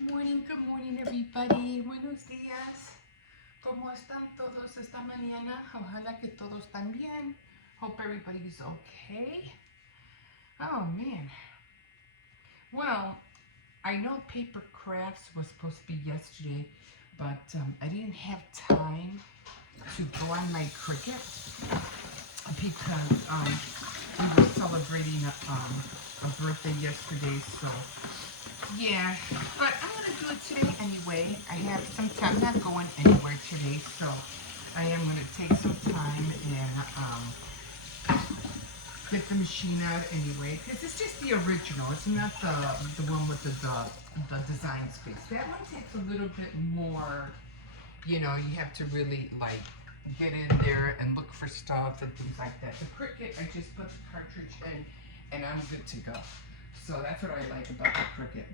Good morning everybody. Buenos días. ¿Cómo están todos esta mañana? Ojalá que todos están bien. Hope everybody's okay. Oh man. Well, I know paper crafts was supposed to be yesterday, but I didn't have time to go on my Cricut because we were celebrating a birthday yesterday, so yeah, but I'm going to do it today anyway. I have some time. I'm not going anywhere today, so I am going to take some time and get the machine out anyway. Because it's just the original. It's not the one with the design space. That one takes a little bit more, you know, you have to really like get in there and look for stuff and things like that. The Cricut, I just put the cartridge in and I'm good to go. So that's what I like about the Cricut,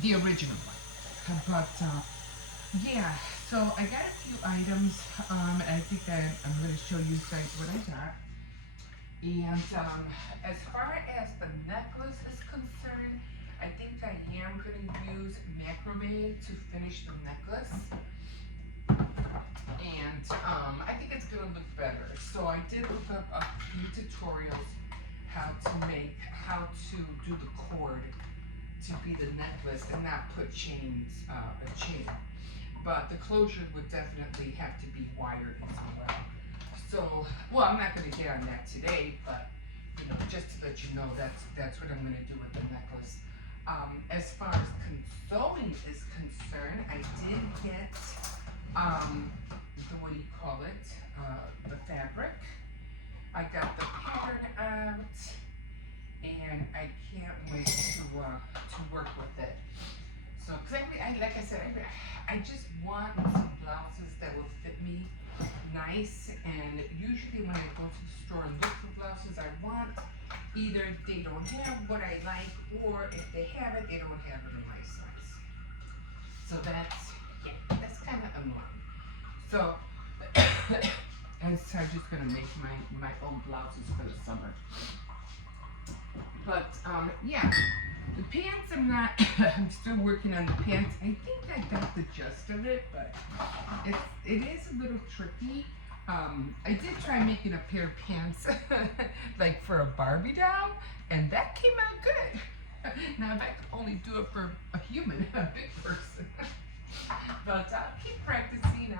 the original one. But yeah, so I got a few items. I think I'm going to show you guys what I got. And as far as the necklace is concerned, I think I am going to use macrame to finish the necklace. And I think it's going to look better. So I did look up a few tutorials how to do the cord to be the necklace and not put chains, a chain. But the closure would definitely have to be wired as well. So, well, I'm not going to get on that today, but you know, just to let you know, that's what I'm going to do with the necklace. As far as sewing is concerned, I did get what do you call it? The fabric. I got the pattern out, and I can't wait to work with it. So, cause like I said, I just want some blouses that will fit me nice. And usually when I go to the store and look for blouses, I want either they don't have what I like, or if they have it, they don't have it in my size. So that's kind of annoying. So. And so I'm just gonna make my own blouses for the summer. But yeah, the pants I'm still working on the pants. I think I got the gist of it, but it is a little tricky. I did try making a pair of pants like for a Barbie doll, and that came out good. Now if I could only do it for a human, a big person. But I'll keep practicing.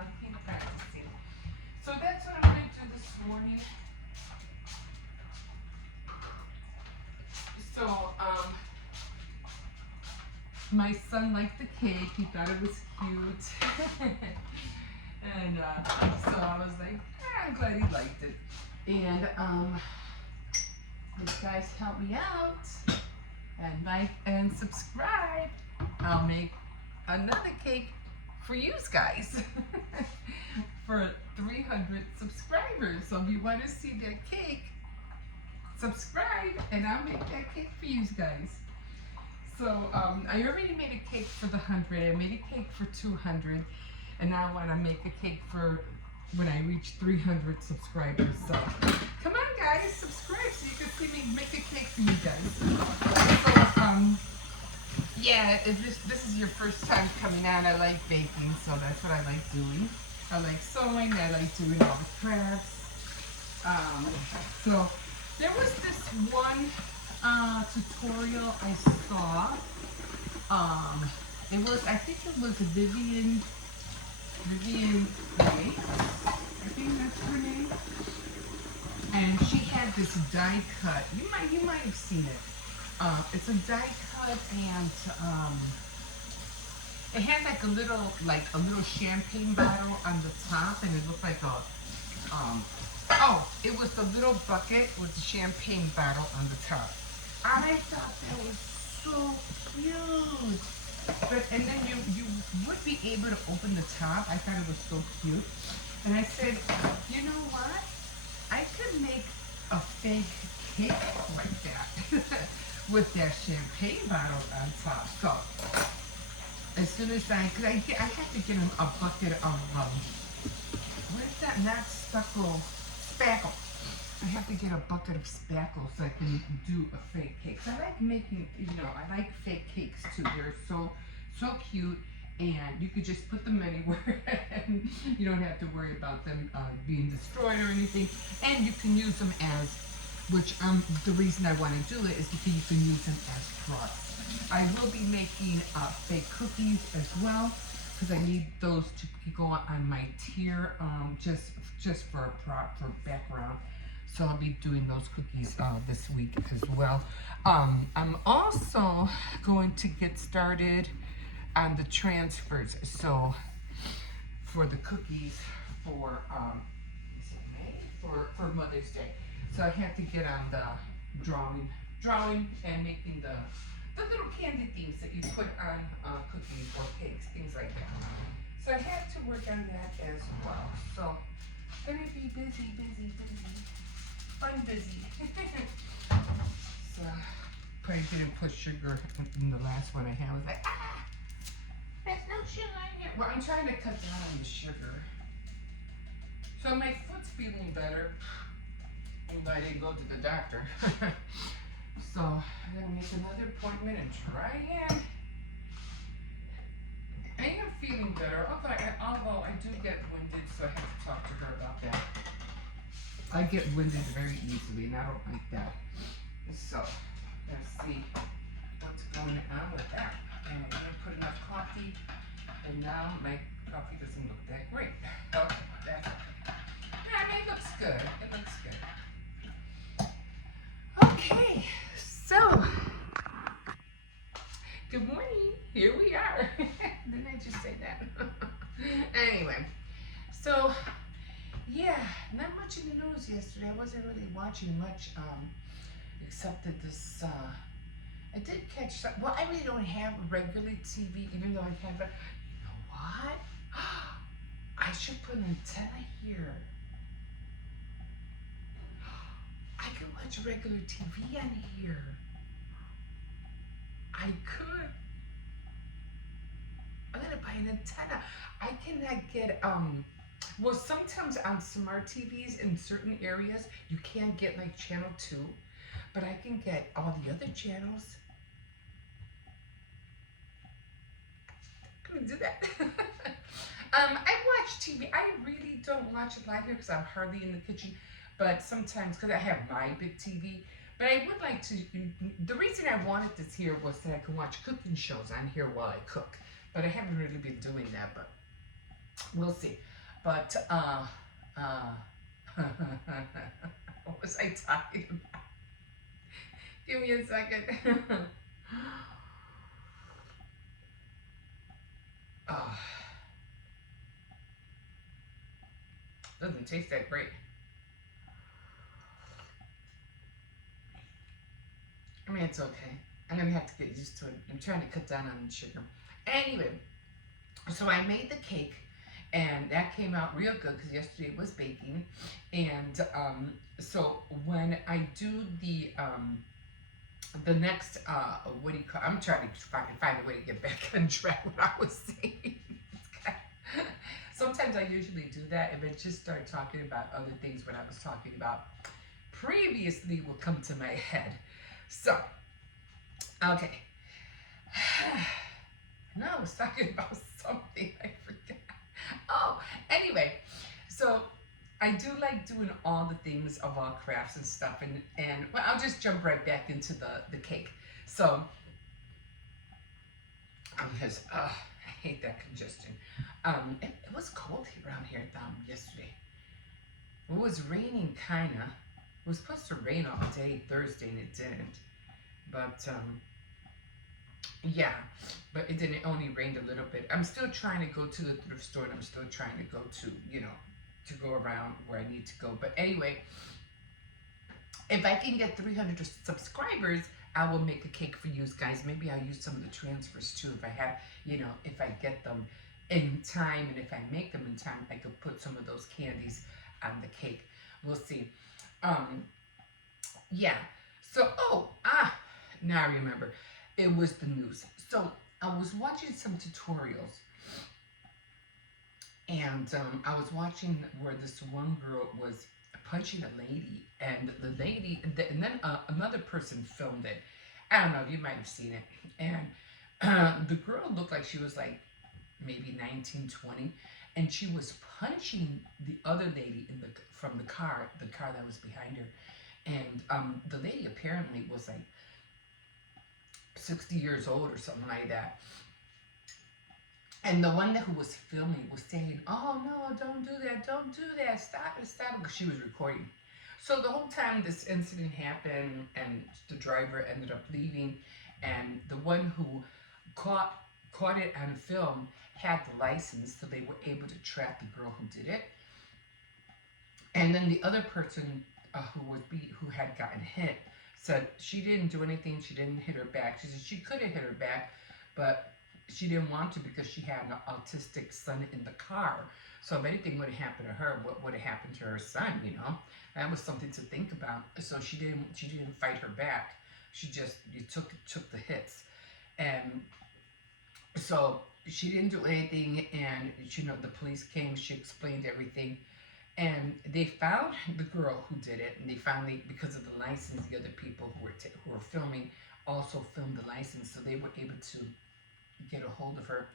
So that's what I'm going to do this morning. So, my son liked the cake. He thought it was cute. And so I was like, I'm glad he liked it. And you guys help me out and like and subscribe. I'll make another cake for you guys. For 300 subscribers. So if you want to see that cake, subscribe and I'll make that cake for you guys. So I already made a cake for the 100. I made a cake for 200, and now I want to make a cake for when I reach 300 subscribers. So come on guys, subscribe so you can see me make a cake for you guys. So yeah, if this is your first time coming on, I like baking, so that's what I like doing. I like sewing, I like doing all the crafts. So there was this one tutorial I saw. I think it was Vivian White, I think that's her name. And she had this die cut. You might have seen it. It's a die cut, and it had like a little champagne bottle on the top, and it looked like it was the little bucket with the champagne bottle on the top. I thought that was so cute. And then you would be able to open the top. I thought it was so cute. And I said, you know what? I could make a fake cake like that with that champagne bottle on top. So as soon as I have to get a bucket of, what is that, not spackle. I have to get a bucket of spackle so I can do a fake cake. So I like making, I like fake cakes too. They're so So cute, and you could just put them anywhere, and you don't have to worry about them being destroyed or anything. And you can use them as, which the reason I want to do it is because you can use them as crusts. I will be making fake cookies as well because I need those to go on my tier, just for a prop for background. So I'll be doing those cookies this week as well. I'm also going to get started on the transfers. So for the cookies for is it May? For Mother's Day. So I have to get on the drawing and making the little candy things that you put on cookies or cakes, things like that. So I have to work on that as well. So gonna be busy. I'm busy. So probably didn't put sugar in the last one I had. I was like, there's no sugar in here. Well, I'm trying to cut down on the sugar. So my foot's feeling better. And I didn't go to the doctor. So I'm gonna make another appointment and try again. I am feeling better, although I do get winded, so I have to talk to her about that. I get winded very easily, and I don't like that. So let's see what's going on with that. And I'm gonna put enough coffee, and now my coffee doesn't look that great. Oh, that's okay. Yeah, it looks good. It looks good. Okay, so good morning. Here we are. Didn't I just say that? Anyway, so yeah, not much in the news yesterday. I wasn't really watching much, except that this. I did catch some. Well, I really don't have regular TV, even though I have a. You know what? I should put an antenna here. I could watch regular TV on here. I could. I'm gonna buy an antenna. I cannot get well, sometimes on smart TVs in certain areas you can't get like channel 2, but I can get all the other channels. I'm gonna do that. I watch TV. I really don't watch it live here because I'm hardly in the kitchen, but sometimes because I have my big TV. But I would like to. The reason I wanted this here was that I can watch cooking shows on here while I cook. But I haven't really been doing that. But we'll see. But what was I talking about? Give me a second. Oh, doesn't taste that great. I mean, it's okay. I'm gonna have to get used to it. I'm trying to cut down on the sugar. Anyway, so I made the cake, and that came out real good because yesterday it was baking. And so when I do the next what do you call? I'm trying to find a way to get back on track. What I was saying. Sometimes I usually do that, and then just start talking about other things when I was talking about previously will come to my head. So, okay. No, I was talking about something, I forgot. Oh, anyway, so I do like doing all the things of all crafts and stuff, and well, I'll just jump right back into the cake. So, because I hate that congestion. It was cold around here yesterday. It was raining, kinda. It was supposed to rain all day Thursday, and it didn't. But yeah, but it didn't. It only rained a little bit. I'm still trying to go to the thrift store, and I'm still trying to go to, to go around where I need to go. But anyway, if I can get 300 subscribers, I will make a cake for you guys. Maybe I'll use some of the transfers too. If I have, if I get them in time, and if I make them in time, I could put some of those candies on the cake. We'll see. Yeah. So, now I remember. It was the news. So I was watching some tutorials, and I was watching where this one girl was punching a lady, and the lady, and then another person filmed it. I don't know, you might have seen it. And The girl looked like she was like maybe 19, 20, and she was punching the other lady in the from the car that was behind her. And the lady apparently was like 60 years old or something like that. And the one who was filming was saying, "Oh no, don't do that, don't do that, stop it, stop it," because she was recording. So the whole time this incident happened, and the driver ended up leaving, and the one who caught it on film had the license, so they were able to track the girl who did it. And then the other person who had gotten hit said she didn't do anything. She didn't hit her back. She said she could have hit her back, but she didn't want to because she had an autistic son in the car. So if anything would have happened to her, what would have happened to her son? You know, that was something to think about. So she didn't fight her back. She just took the hits, and so she didn't do anything. And the police came. She explained everything. And they found the girl who did it, and they found because of the license, the other people who were filming also filmed the license, so they were able to get a hold of her.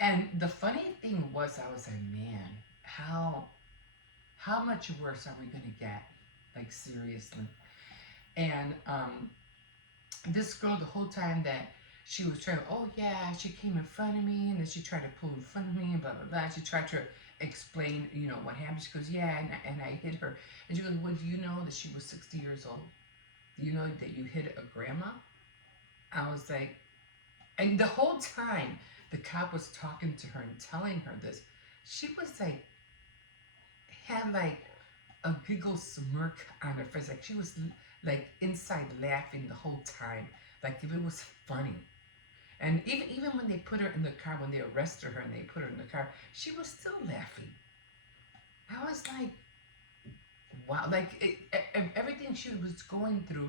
And the funny thing was, I was like, man, how much worse are we gonna get? Like, seriously. And this girl, the whole time that she was trying, oh yeah, she came in front of me, and then she tried to pull in front of me, and blah blah blah. She tried to explain, what happened. She goes, yeah, and I hit her. And she goes, well, do you know that she was 60 years old? Do you know that you hit a grandma? I was like, and the whole time the cop was talking to her and telling her this, she was like, had like a giggle smirk on her face. Like she was like inside laughing the whole time. Like if it was funny. And even when they put her in the car, when they arrested her and they put her in the car, she was still laughing. I was like, wow. Like everything she was going through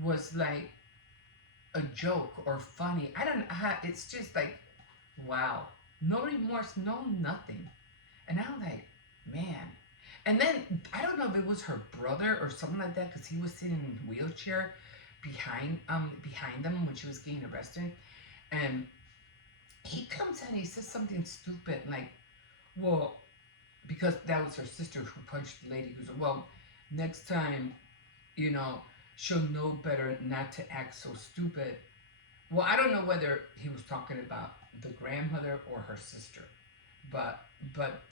was like a joke or funny. I don't know how, it's just like, wow. No remorse, no nothing. And I'm like, man. And then, I don't know if it was her brother or something like that, because he was sitting in a wheelchair behind them when she was getting arrested, and he comes in and he says something stupid like, well, because that was her sister who punched the lady, who said, well, next time, she'll know better not to act so stupid. Well, I don't know whether he was talking about the grandmother or her sister, but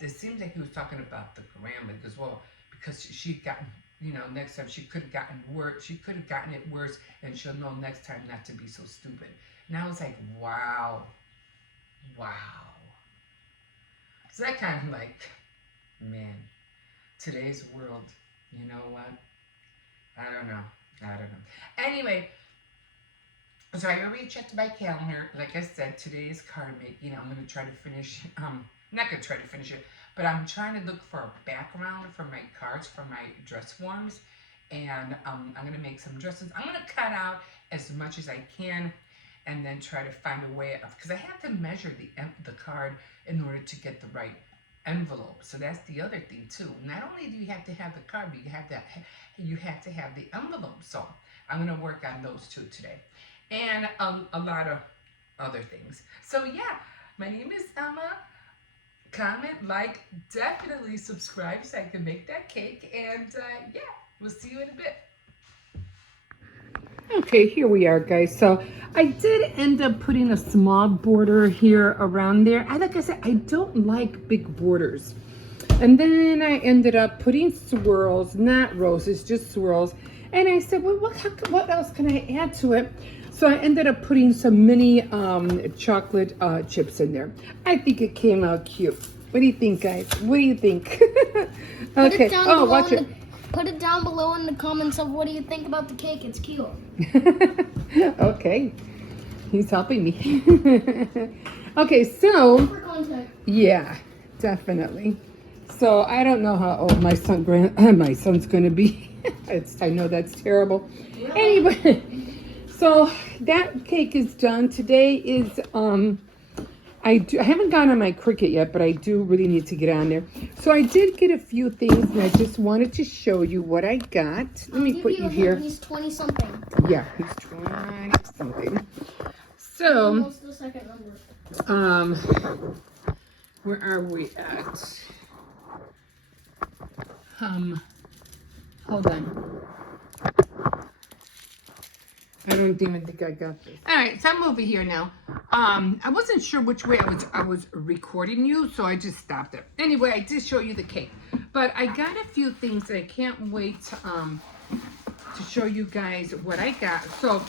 it seems like he was talking about the grandmother, because she got, next time she could have gotten worse. She could have gotten it worse, and she'll know next time not to be so stupid. And I was like, wow. So that kind of like, man, today's world, you know what? I don't know. Anyway, so I already checked my calendar. Like I said, today is card making. I'm going to try to finish, not going to try to finish it, but I'm trying to look for a background for my cards, for my dress forms. And I'm going to make some dresses. I'm going to cut out as much as I can, and then try to find a way of, because I have to measure the card in order to get the right envelope. So that's the other thing too. Not only do you have to have the card, but you have to have the envelope. So I'm going to work on those two today, and a lot of other things. So yeah, my name is Emma. Comment, like, definitely subscribe so I can make that cake, and yeah, we'll see you in a bit. Okay, here we are, guys. So I did end up putting a small border here around there. Like I said, I don't like big borders. And then I ended up putting swirls, not roses, just swirls. And I said, well, what else can I add to it? So I ended up putting some mini chocolate chips in there. I think it came out cute. What do you think, guys? What do you think? Okay. Oh, watch it. Put it down below in the comments of what do you think about the cake. It's cute. Okay. He's helping me. Okay, so yeah, definitely. So I don't know how old my son's going to be. I know that's terrible. Anyway, so that cake is done. Today is I haven't gone on my Cricut yet, but I do really need to get on there. So I did get a few things, and I just wanted to show you what I got. Let me put you here. He's 20 something. Yeah, he's 20 something. So, Almost the second number. where are we at? Hold on. I don't even think I got this. All right, so I'm over here now. I wasn't sure which way I was recording you, so I just stopped it. Anyway, I did show you the cake, but I got a few things that I can't wait to show you guys what I got. So,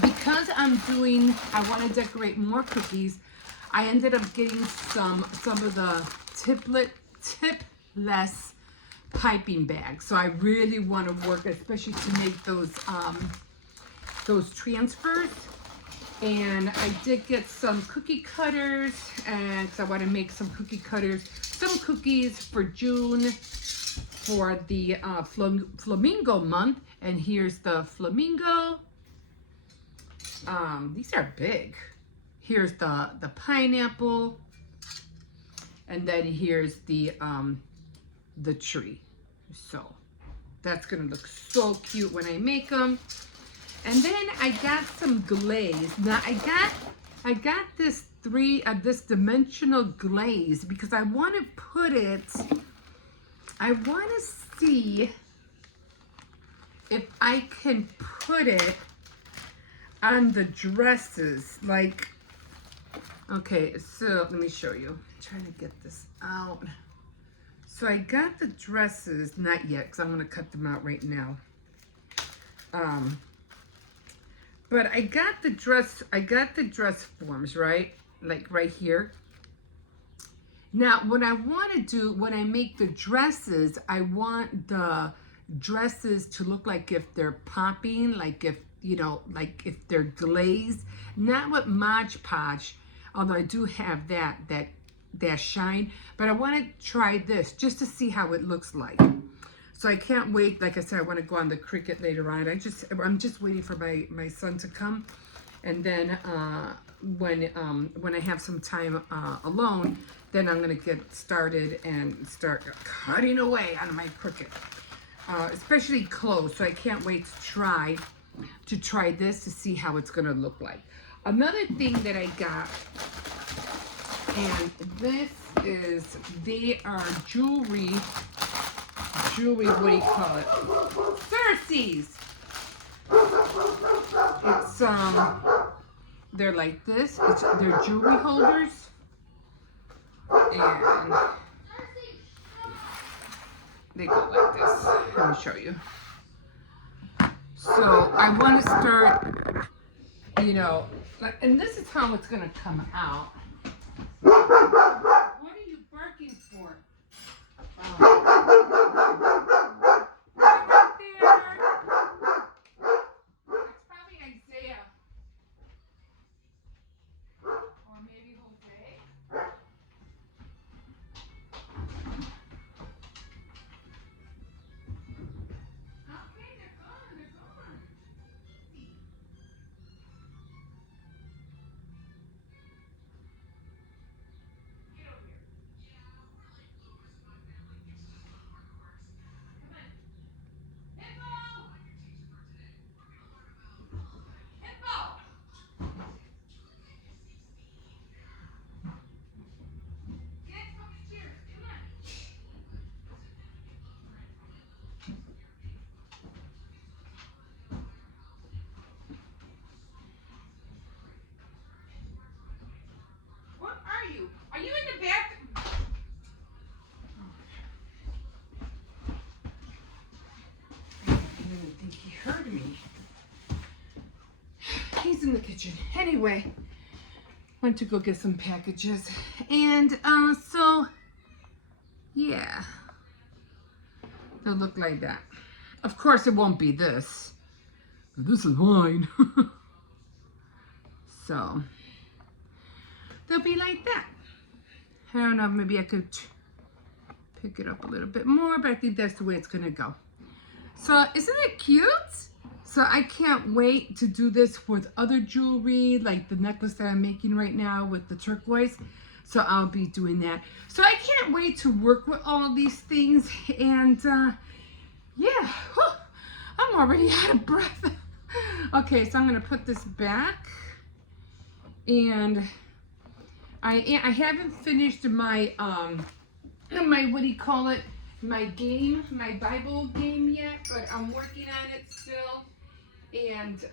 because I want to decorate more cookies, I ended up getting some of the tipless piping bags. So I really want to work, especially to make those transfers. And I did get some cookie cutters, and so I want to make some cookie cutters, some cookies for June for the flamingo month. And here's the flamingo. These are big. Here's the pineapple, and then here's the tree. So that's gonna look so cute when I make them. And then I got some glaze. Now I got this this dimensional glaze because I want to put it. I want to see if I can put it on the dresses. Like, okay, so let me show you. I'm trying to get this out. So I got the dresses, not yet, because I'm gonna cut them out right now. But I got the dress forms, right? Like right here. Now, what I want to do when I make the dresses, I want the dresses to look like if they're popping, like if, you know, like if they're glazed, not with Mod Podge, although I do have that shine, but I want to try this just to see how it looks like. So I can't wait. Like I said, I want to go on the Cricut later on. I'm just waiting for my son to come, and then when I have some time alone, then I'm gonna get started and start cutting away on my Cricut, especially clothes. So I can't wait to try this to see how it's gonna look like. Another thing that I got, and this is, they are jewelry, what do you call it? Cersei's. It's, they're like this. They're jewelry holders. And they go like this. Let me show you. So I want to start, you know, and this is how it's going to come out. What are you barking for? Right there. That's probably Isaiah. Or maybe Jose. Okay, they're gone. Get over here. What are you? Are you in the bathroom? I didn't think he heard me. He's in the kitchen. Anyway, went to go get some packages. And so, yeah. They'll look like that. Of course, it won't be this. But this is mine. So, they'll be like that. I don't know, maybe I could pick it up a little bit more, but I think that's the way it's gonna go. So, isn't it cute? So I can't wait to do this with other jewelry, like the necklace that I'm making right now with the turquoise. So I'll be doing that. So I can't wait to work with all of these things. And yeah, whew, I'm already out of breath. Okay, so I'm gonna put this back. And I haven't finished my my, what do you call it, my game, my Bible game yet, but I'm working on it still. And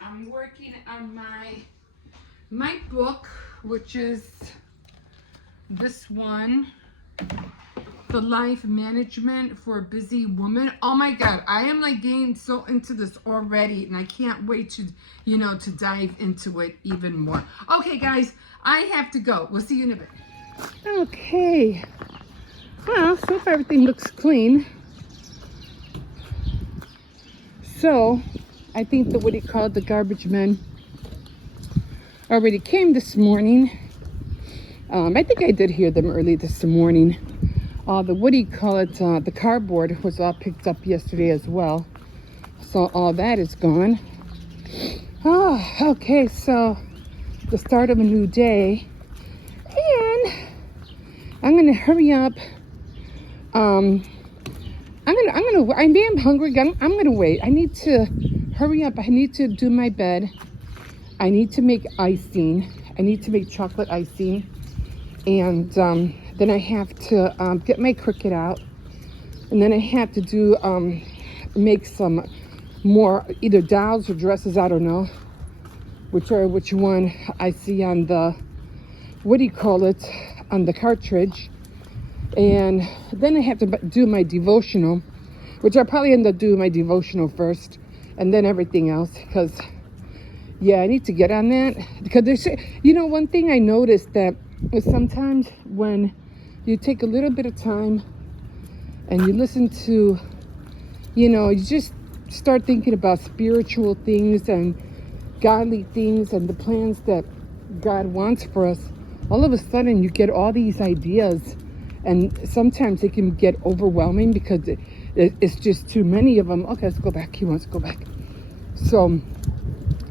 I'm working on my book, which is this one, The Life Management for a Busy Woman. Oh my God, I am like getting so into this already, and I can't wait to, you know, to dive into it even more. Okay, guys, I have to go. We'll see you in a bit. Okay. Well, so far everything looks clean. So, I think the, what do you call it, the garbage men already came this morning. I think I did hear them early this morning. The, what do you call it, the cardboard was all picked up yesterday as well. So all that is gone. Oh, okay, so the start of a new day. And I'm gonna hurry up. I am hungry. I'm gonna wait. I need to hurry up. I need to do my bed. I need to make icing. I need to make chocolate icing. And then I have to get my Cricut out. And then I have to do, make some more either dolls or dresses, I don't know. Which one I see on the, what do you call it, on the cartridge. And then I have to do my devotional, which I'll probably end up doing my devotional first. And then everything else, because, yeah, I need to get on that. Because there's, you know, one thing I noticed that is sometimes when you take a little bit of time and you listen to, you know, you just start thinking about spiritual things and godly things and the plans that God wants for us, all of a sudden you get all these ideas, and sometimes it can get overwhelming because it's just too many of them. Okay, let's go back. He wants to go back. So,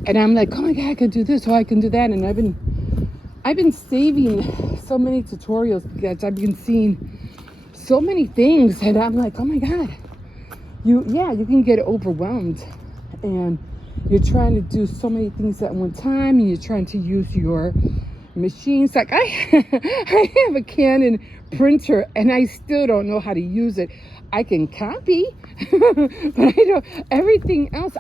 and I'm like, oh my God, I can do this, or I can do that. And I've been saving so many tutorials because I've been seeing so many things, and I'm like, oh my God, you can get overwhelmed, and you're trying to do so many things at one time, and you're trying to use your machines. Like I have a Canon printer, and I still don't know how to use it. I can copy, but I don't. Everything else,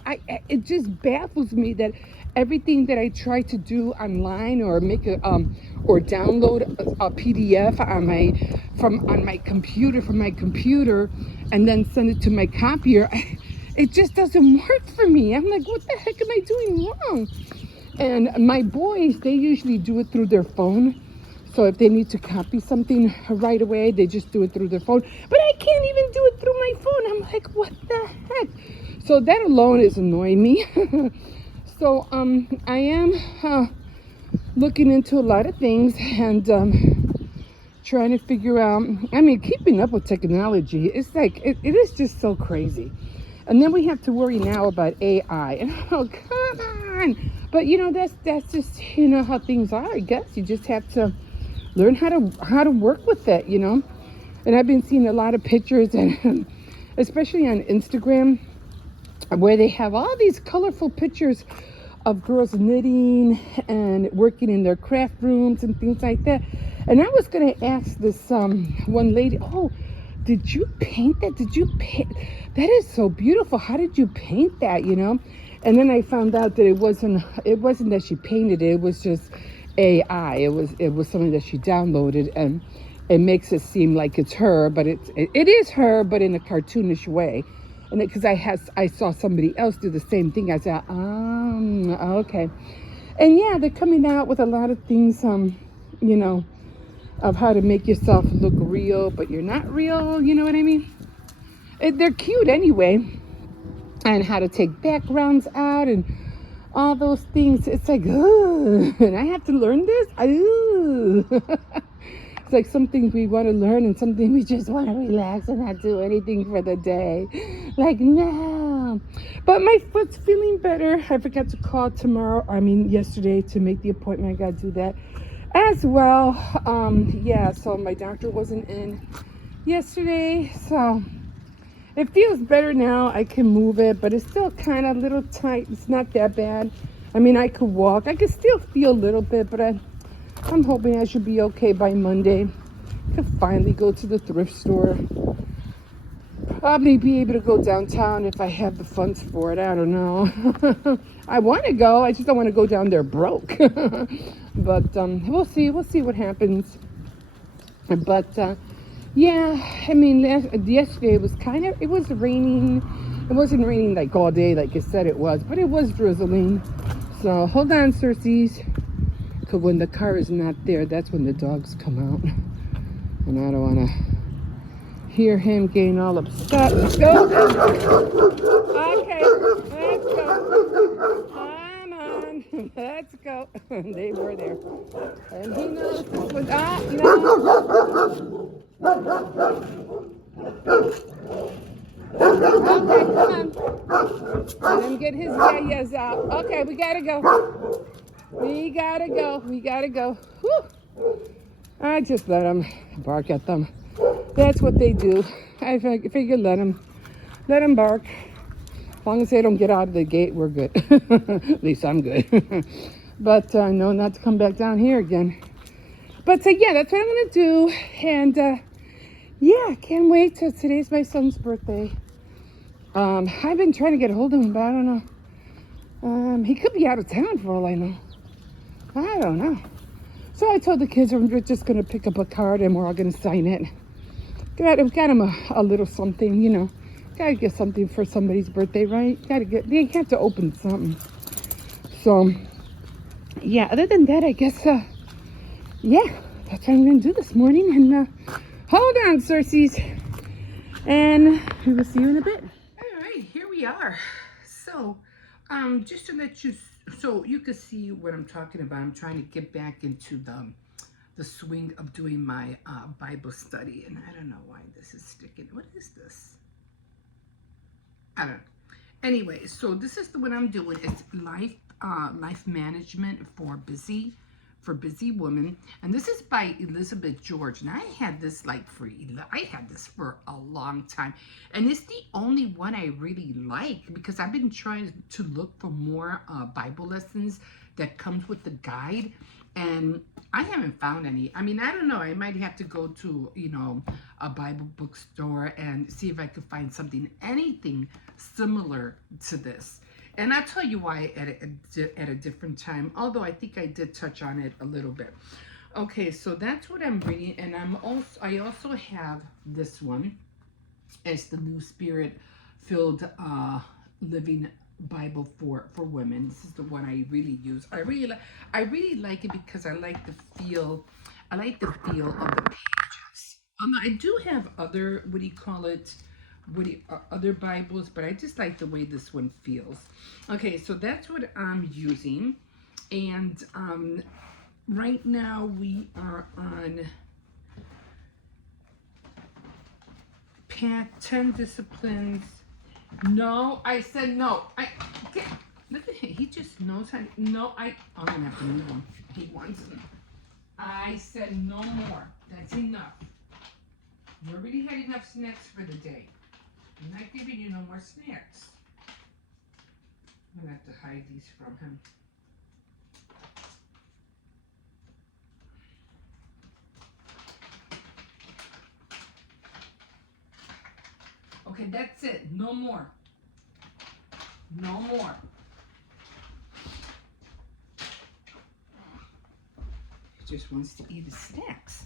it just baffles me that everything that I try to do online or make a or download a PDF on my computer from my computer, and then send it to my copier, it just doesn't work for me. I'm like, what the heck am I doing wrong? And my boys, they usually do it through their phone. So if they need to copy something right away, they just do it through their phone. But I can't even do it through my phone. I'm like, what the heck? So that alone is annoying me. So I am looking into a lot of things and trying to figure out, I mean, keeping up with technology, it's like, it is just so crazy. And then we have to worry now about AI. And oh, come on. But you know, that's just, you know, how things are, I guess. You just have to learn how to work with it, you know. And I've been seeing a lot of pictures, and especially on Instagram, where they have all these colorful pictures of girls knitting and working in their craft rooms and things like that. And I was going to ask this one lady, oh, did you paint that? Did you paint? That is so beautiful. How did you paint that, you know? And then I found out that it wasn't that she painted it. It was just AI. It was something that she downloaded, and it makes it seem like it's her, but it is her, but in a cartoonish way. And because I saw somebody else do the same thing, I said, okay. And yeah, they're coming out with a lot of things, you know, of how to make yourself look real, but you're not real. You know what I mean? They're cute anyway, and how to take backgrounds out and all those things. It's like, ugh, and I have to learn this. It's like some things we want to learn and something we just want to relax and not do anything for the day. Like, no. But my foot's feeling better. I forgot to call yesterday to make the appointment. I got to do that as well. Yeah, so my doctor wasn't in yesterday. So, It feels better now. I can move it, but it's still kind of a little tight. It's not that bad. I mean, I could walk. I could still feel a little bit, but I'm hoping I should be okay by Monday. I could finally go to the thrift store. Probably be able to go downtown if I have the funds for it. I don't know. I want to go. I just don't want to go down there broke. But we'll see. We'll see what happens. But yeah, I mean, yesterday it was it was raining. It wasn't raining like all day, like I said it was, but it was drizzling. So hold on, Circes. Because when the car is not there, that's when the dogs come out. And I don't want to hear him getting all upset. Go. Okay, let's go. Come on, let's go. They were there. And he knows this was, no. Okay, come on. Let him get his yayas out. Okay, we gotta go. We gotta go. We gotta go. Whew. I just let them bark at them. That's what they do. I figure let them bark. As long as they don't get out of the gate, we're good. At least I'm good. But no, not to come back down here again. But yeah, that's what I'm gonna do. And yeah, can't wait till today's my son's birthday. I've been trying to get a hold of him, but I don't know. He could be out of town for all I know. I don't know. So I told the kids we're just going to pick up a card and we're all going to sign it. Got him a little something, you know. Got to get something for somebody's birthday, right? They have to open something. So, yeah, other than that, I guess, yeah, that's what I'm going to do this morning. And hold on, Circes. And we will see you in a bit. All right, here we are. So, just to let you, so you can see what I'm talking about. I'm trying to get back into the swing of doing my Bible study, and I don't know why this is sticking. What is this? I don't know. Anyway, so this is what I'm doing. It's life management for busy women, and this is by Elizabeth George. And I had this for a long time, and it's the only one I really like because I've been trying to look for more Bible lessons that comes with the guide, and I haven't found any. I mean, I don't know. I might have to go to a Bible bookstore and see if I could find anything similar to this. And I'll tell you why at a different time, although I think I did touch on it a little bit. Okay, so that's what I'm reading, and I also have this one. It's the New Spirit-filled Living Bible for women. This is the one I really use. I really like it because I like the feel. I like the feel of the pages. I do have other other Bibles, but I just like the way this one feels. Okay, so that's what I'm using, and right now we are on 10 disciplines. No, I said no. Look at him. He just knows how. No, I'm gonna have to move him. He wants him. I said no more. That's enough. You already had enough snacks for the day. I'm not giving you no more snacks. I'm gonna have to hide these from him. Okay, that's it. No more. No more. He just wants to eat his snacks.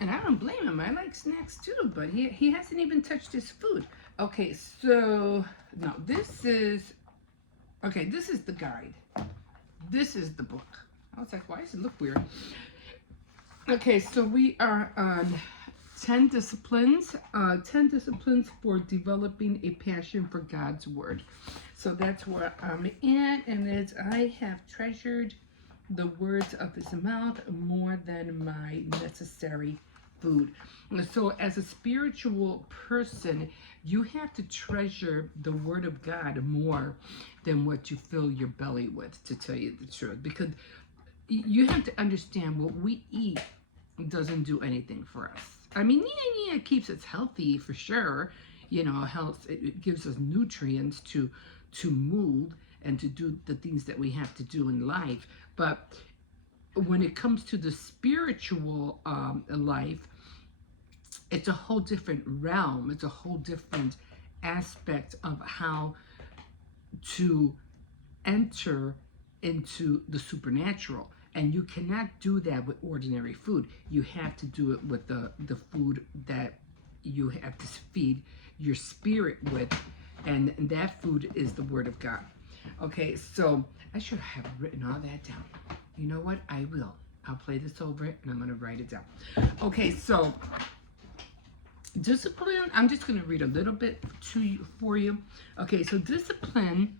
And I don't blame him. I like snacks too, but he hasn't even touched his food. Okay, so no, this is the guide. This is the book. I was like, why does it look weird? Okay, so we are on 10 disciplines. 10 disciplines for developing a passion for God's word. So that's where I'm at, and I have treasured the words of his mouth more than my necessary food. So as a spiritual person, you have to treasure the word of God more than what you fill your belly with, to tell you the truth, because you have to understand what we eat doesn't do anything for us. I mean, yeah, it keeps us healthy for sure. health. It gives us nutrients to move and to do the things that we have to do in life. But when it comes to the spiritual life, it's a whole different realm. It's a whole different aspect of how to enter into the supernatural. And you cannot do that with ordinary food. You have to do it with the food that you have to feed your spirit with. And that food is the Word of God. Okay, so I should have written all that down. You know what? I will. I'll play this over and I'm going to write it down. Okay, so discipline, I'm just going to read a little bit for you. Okay, so discipline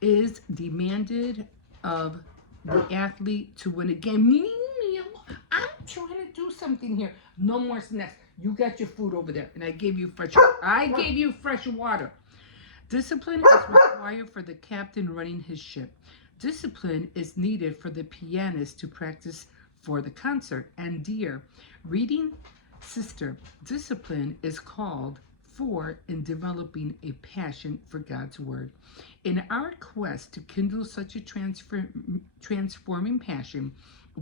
is demanded of the athlete to win a game. I'm trying to do something here. No more snacks. You got your food over there, and I gave you fresh water. Discipline is required for the captain running his ship. Discipline is needed for the pianist to practice for the concert. And dear reading sister, discipline is called for in developing a passion for God's Word. In our quest to kindle such a transforming passion,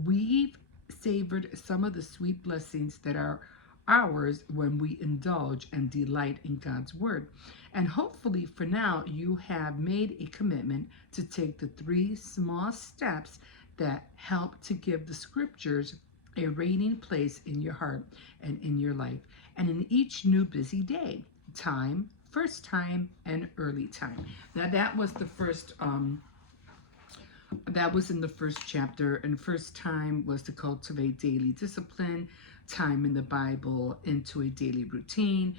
we've savored some of the sweet blessings that are ours when we indulge and delight in God's Word. And hopefully for now, you have made a commitment to take the 3 small steps that help to give the Scriptures a reigning place in your heart and in your life, and in each new busy day: time, first time, and early time. Now that was the first that was in the first chapter, and first time was to cultivate daily discipline, time in the Bible into a daily routine.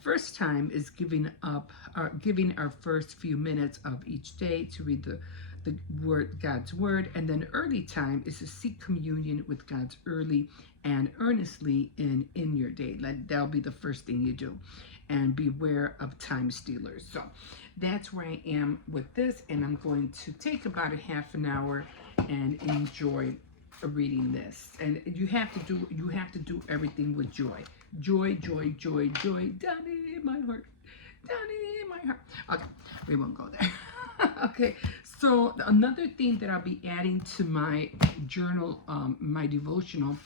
First time is giving our first few minutes of each day to read the word, God's Word. And then early time is to seek communion with God's early and earnestly in your day. That'll be the first thing you do. And beware of time stealers. So that's where I am with this, and I'm going to take about a half an hour and enjoy reading this. And you have to do everything with joy. Joy, joy, joy, joy, down in my heart, down in my heart. Okay, we won't go there. Okay, so another thing that I'll be adding to my journal, my devotional,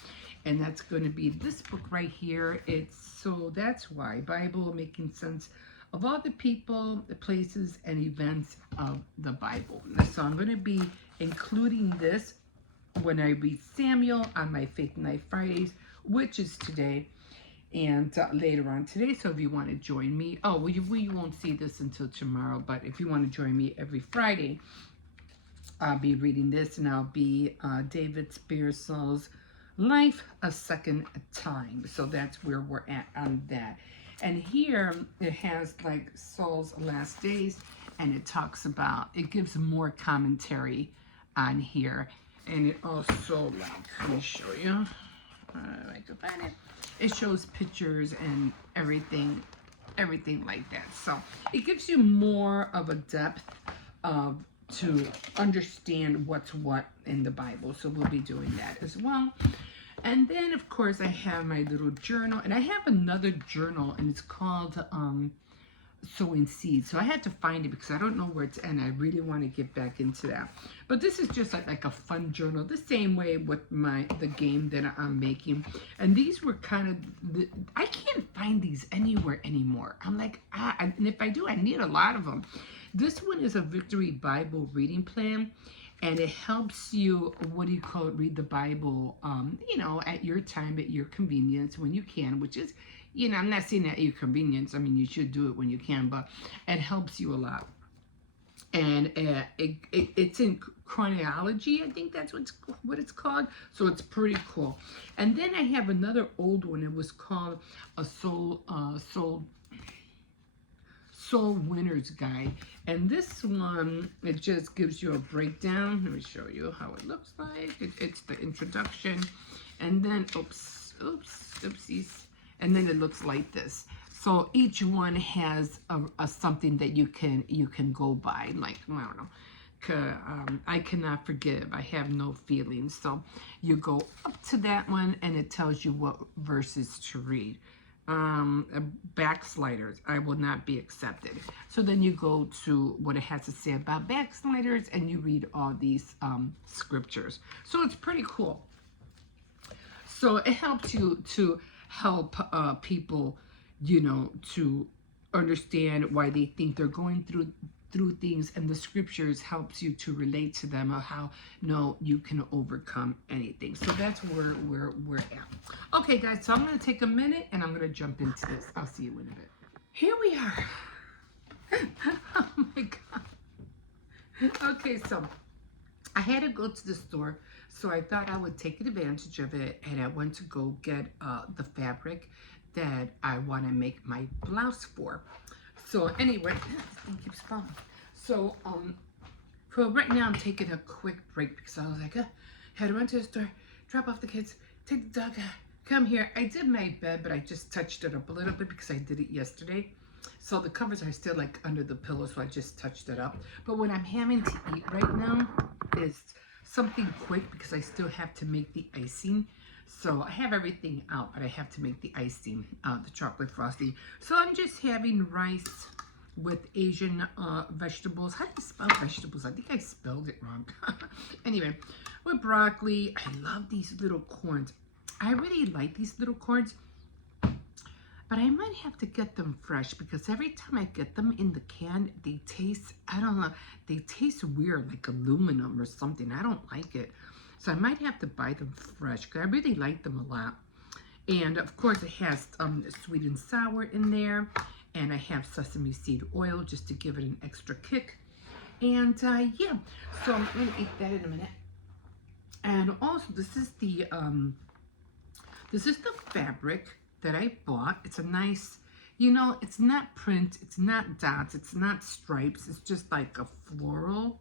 and that's going to be this book right here. It's So That's Why, Bible Making Sense of All the People, the Places, and Events of the Bible. So I'm going to be including this when I read Samuel on my Faith Night Fridays, which is today, and later on today. So if you want to join me, you won't see this until tomorrow, but if you want to join me every Friday, I'll be reading this, and I'll be David Spearsall's Life a Second Time. So that's where we're at on that. And here it has like Saul's last days, and it talks about, it gives more commentary on here. And it also, let me show you. I can find it. It shows pictures and everything like that. So it gives you more of a depth to understand what's what in the Bible. So we'll be doing that as well. And then, of course, I have my little journal. And I have another journal, and it's called Sowing Seeds. So I had to find it because I don't know where it's at, and I really want to get back into that. But this is just like a fun journal, the same way with the game that I'm making. And these were kind of, I can't find these anywhere anymore. I'm like, and if I do, I need a lot of them. This one is a Victory Bible reading plan. And it helps you, read the Bible, at your time, at your convenience, when you can, which is, I'm not saying at your convenience. I mean, you should do it when you can, but it helps you a lot. And it's in chronology, I think that's what it's called. So it's pretty cool. And then I have another old one. It was called a Soul Winner's Guide. And this one, it just gives you a breakdown. Let me show you how it looks like. It's the introduction. And then, oopsies. And then it looks like this. So each one has a something that you can go by. Like, I don't know. I cannot forgive. I have no feelings. So you go up to that one, and it tells you what verses to read. backsliders. I will not be accepted. So then you go to what it has to say about backsliders and you read all these scriptures. So it's pretty cool. So it helps you to help people, to understand why they think they're going through things, and the scriptures helps you to relate to them of how you can overcome anything. So that's where we're at. Okay, guys. So I'm gonna take a minute and I'm gonna jump into this. I'll see you in a bit. Here we are. Oh my God. Okay, so I had to go to the store, so I thought I would take advantage of it, and I went to go get the fabric that I want to make my blouse for. So anyway, this thing keeps falling. So for right now, I'm taking a quick break because I was like, had to run to the store, drop off the kids, take the dog, come here. I did my bed, but I just touched it up a little bit because I did it yesterday. So the covers are still like under the pillow, so I just touched it up. But what I'm having to eat right now is something quick because I still have to make the icing. So I have everything out, but I have to make the icing, the chocolate frosting. So I'm just having rice with Asian vegetables. How do you spell vegetables? I think I spelled it wrong. Anyway, with broccoli. I love these little corns. I really like these little corns. But I might have to get them fresh because every time I get them in the can, they taste, I don't know, they taste weird, like aluminum or something. I don't like it. So I might have to buy them fresh because I really like them a lot. And of course it has sweet and sour in there. And I have sesame seed oil just to give it an extra kick. And yeah, so I'm going to eat that in a minute. And also this is the fabric that I bought. It's a nice, it's not print, it's not dots, it's not stripes, it's just like a floral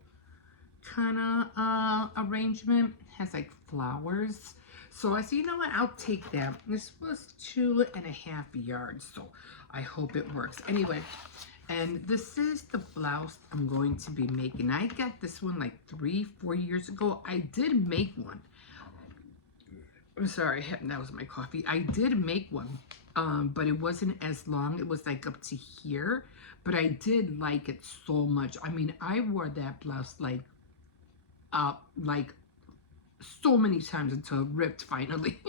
kind of arrangement. It has like flowers. So I said, you know what, I'll take that. This was 2.5 yards, so I hope it works. Anyway, and this is the blouse I'm going to be making. I got this one like 3-4 years ago. I did make one. I'm sorry, that was my coffee. I did make one, but it wasn't as long. It was like up to here, but I did like it so much. I mean, I wore that blouse like so many times until it ripped finally.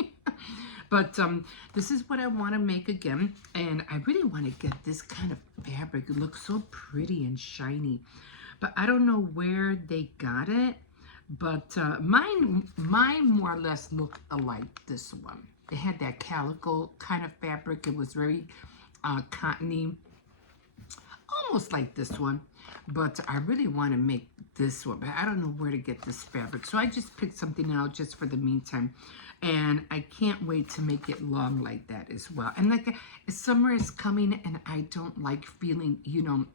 But this is what I want to make again, and I really want to get this kind of fabric. It looks so pretty and shiny, but I don't know where they got it. But mine more or less looked alike this one. It had that calico kind of fabric. It was very cottony, almost like this one. But I really want to make this one, but I don't know where to get this fabric. So I just picked something out just for the meantime. And I can't wait to make it long like that as well. And like summer is coming, and I don't like feeling,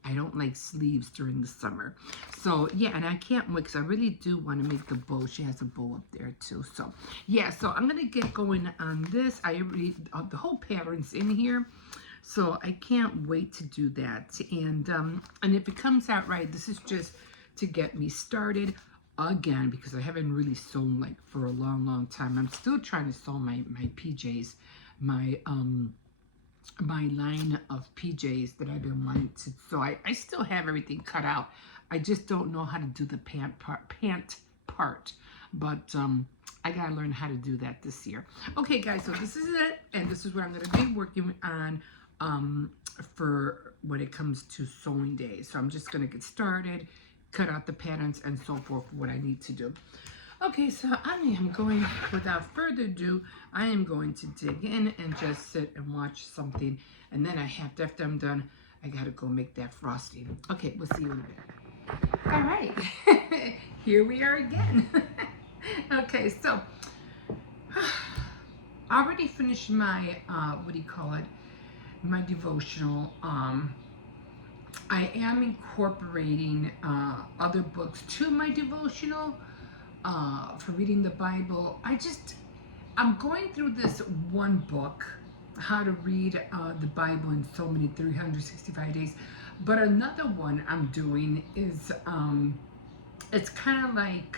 I don't like sleeves during the summer. So yeah, and I can't wait because I really do want to make the bow. She has a bow up there too. So yeah, so I'm gonna get going on this. I already the whole pattern's in here. So I can't wait to do that. And if it comes out right, this is just to get me started again, because I haven't really sewn like for a long time. I'm still trying to sew my PJs, my line of PJs that I've been wanting to. So I still have everything cut out. I just don't know how to do the pant part. But I gotta learn how to do that this year. Okay, guys, so this is it, and this is what I'm gonna be working on for when it comes to sewing days. So I'm just gonna get started, cut out the patterns and so forth, what I need to do. Okay, so I am going, without further ado, I am going to dig in and just sit and watch something, and then after I'm done, I gotta go make that frosting. Okay, we'll see you in a bit. All right, here we are again. Okay, so I already finished my my devotional. I am incorporating other books to my devotional for reading the Bible. I'm going through this one book, How to Read the Bible in So Many 365 Days. But another one I'm doing is, it's kind of like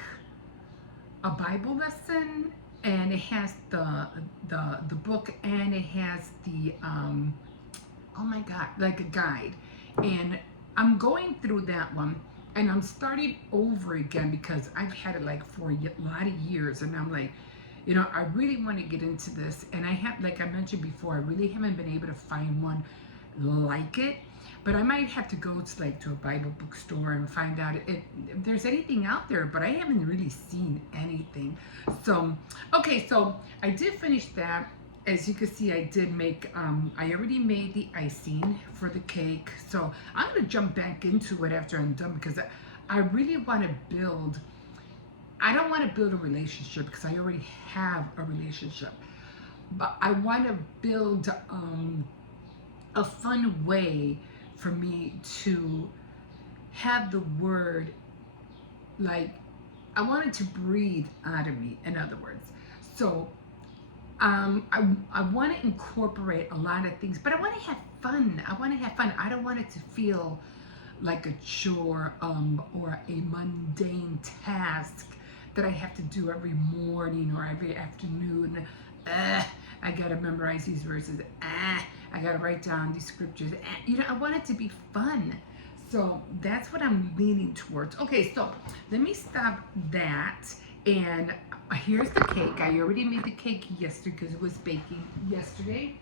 a Bible lesson, and it has the book, and it has the oh my god, like a guide. And I'm going through that one, and I'm starting over again because I've had it like for a lot of years, and I'm like, you know, I really want to get into this, and I have, like I mentioned before, I really haven't been able to find one like it. But I might have to go to like to a Bible bookstore and find out if there's anything out there. But I haven't really seen anything. So okay, so I did finish that. As you can see, I did make. I already made the icing for the cake. So I'm gonna jump back into it after I'm done because I really want to build. I don't want to build a relationship because I already have a relationship. But I want to build a fun way for me to have the word, like, I want it to breathe out of me, in other words. So I want to incorporate a lot of things, but I want to have fun. I want to have fun. I don't want it to feel like a chore or a mundane task that I have to do every morning or every afternoon. I gotta memorize these verses. I gotta write down these scriptures. You know, I want it to be fun. So that's what I'm leaning towards. Okay, so let me stop that. And here's the cake. I already made the cake yesterday because it was baking yesterday.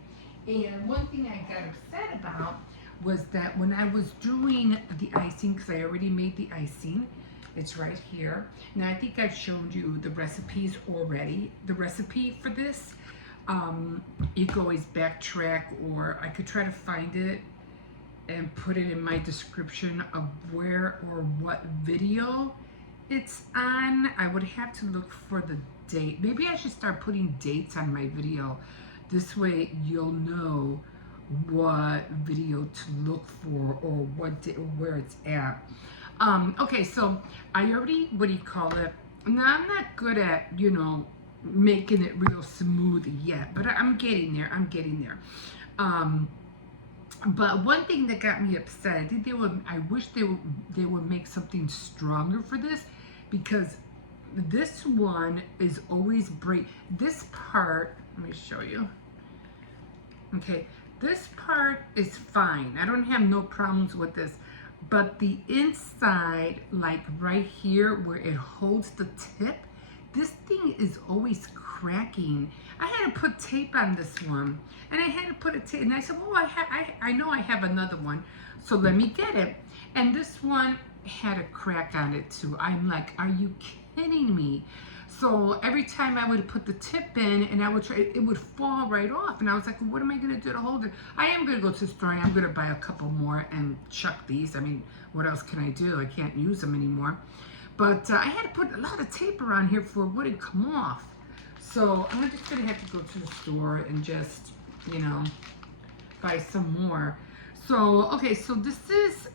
And one thing I got upset about was that when I was doing the icing, because I already made the icing, it's right here. Now I think I've shown you the recipes already. The recipe for this, you can always backtrack, or I could try to find it and put it in my description of where or what video it's on. I would have to look for the date. Maybe I should start putting dates on my video. This way you'll know what video to look for or where it's at. Okay, so I already, what do you call it? Now I'm not good at, you know, making it real smooth yet, but I'm getting there. I'm getting there. But one thing that got me upset, I think I wish they would make something stronger for this, because this one is always this part, let me show you. Okay, this part is fine. I don't have no problems with this. But the inside, like right here where it holds the tip, this thing is always cracking. I had to put tape on this one, and I had to put a tape, and I said, well, I know I have another one, so let me get it. And this one had a crack on it too. I'm like, are you kidding me? So every time I would put the tip in and I would try, it would fall right off. And I was like, well, what am I going to do to hold it? I am going to go to the store. I'm going to buy a couple more and chuck these. I mean, what else can I do? I can't use them anymore. But I had to put a lot of tape around here for it wouldn't come off. So I'm just going to have to go to the store and just, you know, buy some more. So, okay, so this is,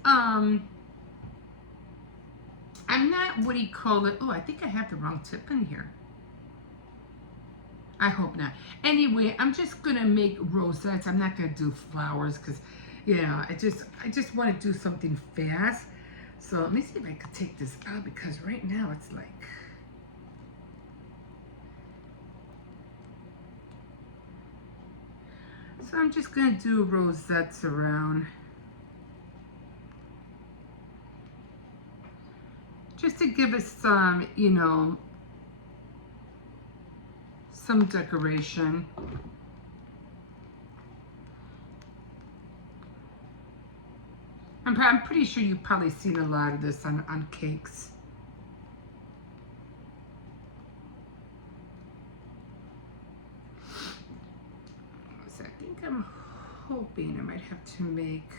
I'm not, what do you call it? Oh, I think I have the wrong tip in here. I hope not. Anyway, I'm just going to make rosettes. I'm not going to do flowers because, yeah, I just want to do something fast. So let me see if I could take this out, because right now it's like, so I'm just going to do rosettes around. Just to give it some, you know, some decoration. I'm pretty sure you've probably seen a lot of this on cakes. So I think I'm hoping I might have to make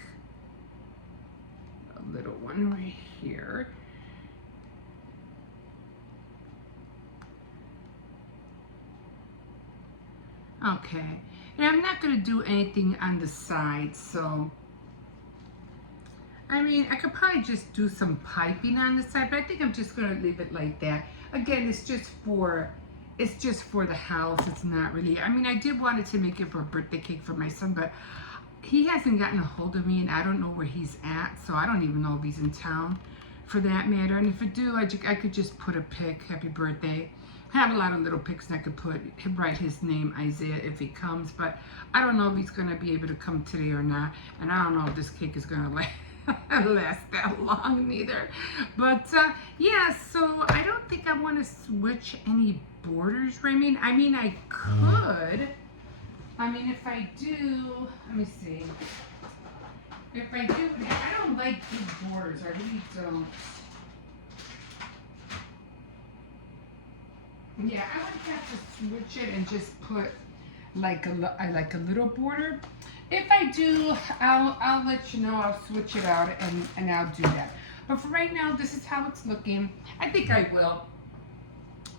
a little one right here. Okay, and I'm not going to do anything on the side, so I mean, I could probably just do some piping on the side, but I think I'm just going to leave it like that. Again, it's just for the house. It's not really, I mean, I did want it to make it for a birthday cake for my son, but he hasn't gotten a hold of me, and I don't know where he's at, so I don't even know if he's in town for that matter. And if I do, I could just put a pic, happy birthday, I have a lot of little pics I could write his name, Isaiah, if he comes, but I don't know if he's going to be able to come today or not, and I don't know if this cake is going to last that long neither. But yeah, so I don't think I want to switch any borders, Raymond. I mean, I could. I mean, if I do, let me see. If I do, I don't like big borders. I really don't. Yeah, I would have to switch it and just put like a little border. If I do, I'll let you know. I'll switch it out and I'll do that. But for right now, this is how it's looking. I think I will.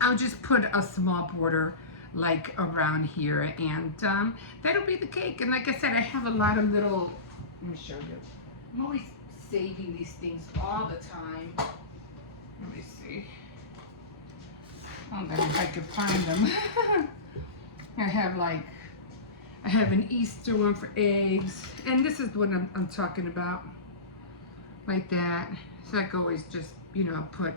I'll just put a small border like around here, and that'll be the cake. And like I said, I have a lot of little. Let me show you. I'm always saving these things all the time. Let me see. I don't know if I can find them. I have an Easter one for eggs, and this is what I'm talking about, like that. So I could always just, put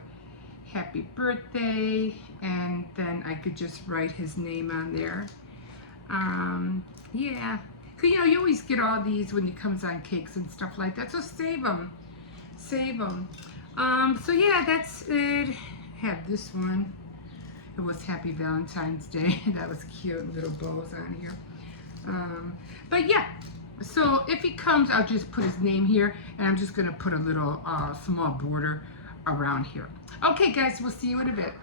happy birthday, and then I could just write his name on there. Yeah, 'cause you always get all these when it comes on cakes and stuff like that. So save them. So yeah, that's it. Have this one. It was Happy Valentine's Day. That was cute, little bows on here. But yeah, so if he comes, I'll just put his name here, and I'm just gonna put a little small border around here. Okay guys, we'll see you in a bit.